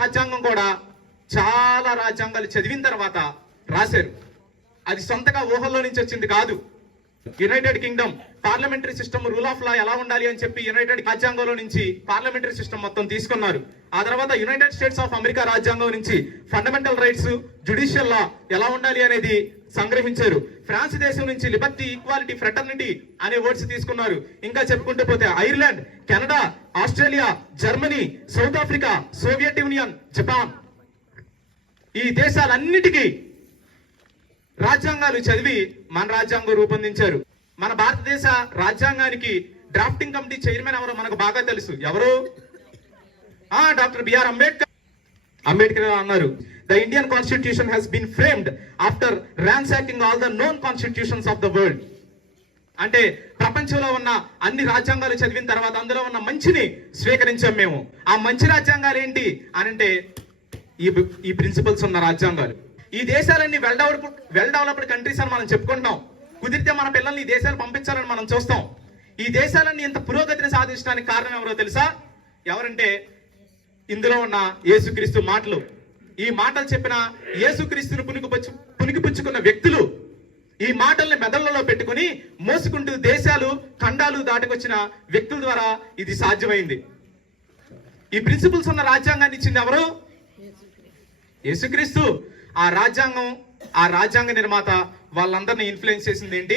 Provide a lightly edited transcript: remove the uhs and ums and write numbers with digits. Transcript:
రాజ్యాంగం కూడా చాలా రాజ్యాంగాలు చదివిన తర్వాత రాశారు. అది సొంతగా ఊహల్లో నుంచి వచ్చింది కాదు. United Kingdom parliamentary system, rule of law ఎలా ఉండాలి అని చెప్పి యునైటెడ్ రాజ్యాంగంలో నుంచి పార్లమెంటరీ సిస్టమ్ మొత్తం తీసుకున్నారు. ఆ తర్వాత యునైటెడ్ స్టేట్స్ ఆఫ్ అమెరికా రాజ్యాంగం నుంచి ఫండమెంటల్ రైట్స్, జ్యుడిషియల్ లా ఎలా ఉండాలి అనేది సంగ్రహించారు. ఫ్రాన్స్ దేశం నుంచి లిబర్టీ, ఈక్వాలిటీ, ఫ్రెటర్నిటీ అనే వర్డ్స్ తీసుకున్నారు. ఇంకా చెప్పుకుంటూ పోతే Ireland, Canada, Australia, Germany, south Africa, Soviet union, Japan, ఈ దేశాలన్నిటికీ రాజ్యాంగాలు చదివి మన రాజ్యాంగం రూపొందించారు. మన భారతదేశ రాజ్యాంగానికి డ్రాఫ్టింగ్ కమిటీ చైర్మన్ ఎవరో మనకు బాగా తెలుసు. ఎవరు? Doctor BR Ambedkar. అంబేద్కర్ అన్నారు, the Indian constitution has been framed after ransacking all the known constitutions of the world. అంటే ప్రపంచంలో ఉన్న అన్ని రాజ్యాంగాలు చదివిన తర్వాత అందులో ఉన్న మంచిని స్వీకరించాం మేము. ఆ మంచి రాజ్యాంగాలు ఏంటి అనంటే ఈ ప్రిన్సిపల్స్ ఉన్న రాజ్యాంగాలు. ఈ దేశాలన్నీ వెల్ డెవలప్డ్ కంట్రీస్ అని మనం చెప్పుకుంటాం. కుదిరితే మన పిల్లల్ని ఈ దేశాలు పంపించాలని మనం చూస్తాం. ఈ దేశాలన్నీ ఇంత పురోగతిని సాధించడానికి కారణం ఎవరో తెలుసా? ఎవరంటే ఇందులో ఉన్న యేసుక్రీస్తు మాటలు. ఈ మాటలు చెప్పిన యేసుక్రీస్తును పుణికిపుచ్చుకున్న వ్యక్తులు ఈ మాటల్ని మెదళ్లలో పెట్టుకుని మోసుకుంటూ దేశాలు, ఖండాలు దాటుకొచ్చిన వ్యక్తుల ద్వారా ఇది సాధ్యమైంది. ఈ ప్రిన్సిపల్స్ ఉన్న రాజ్యాంగాన్ని ఇచ్చింది ఎవరు? యేసుక్రీస్తు. ఆ రాజ్యాంగ నిర్మాత వాళ్ళందరినీ ఇన్ఫ్లుయెన్స్ చేసింది ఏంటి?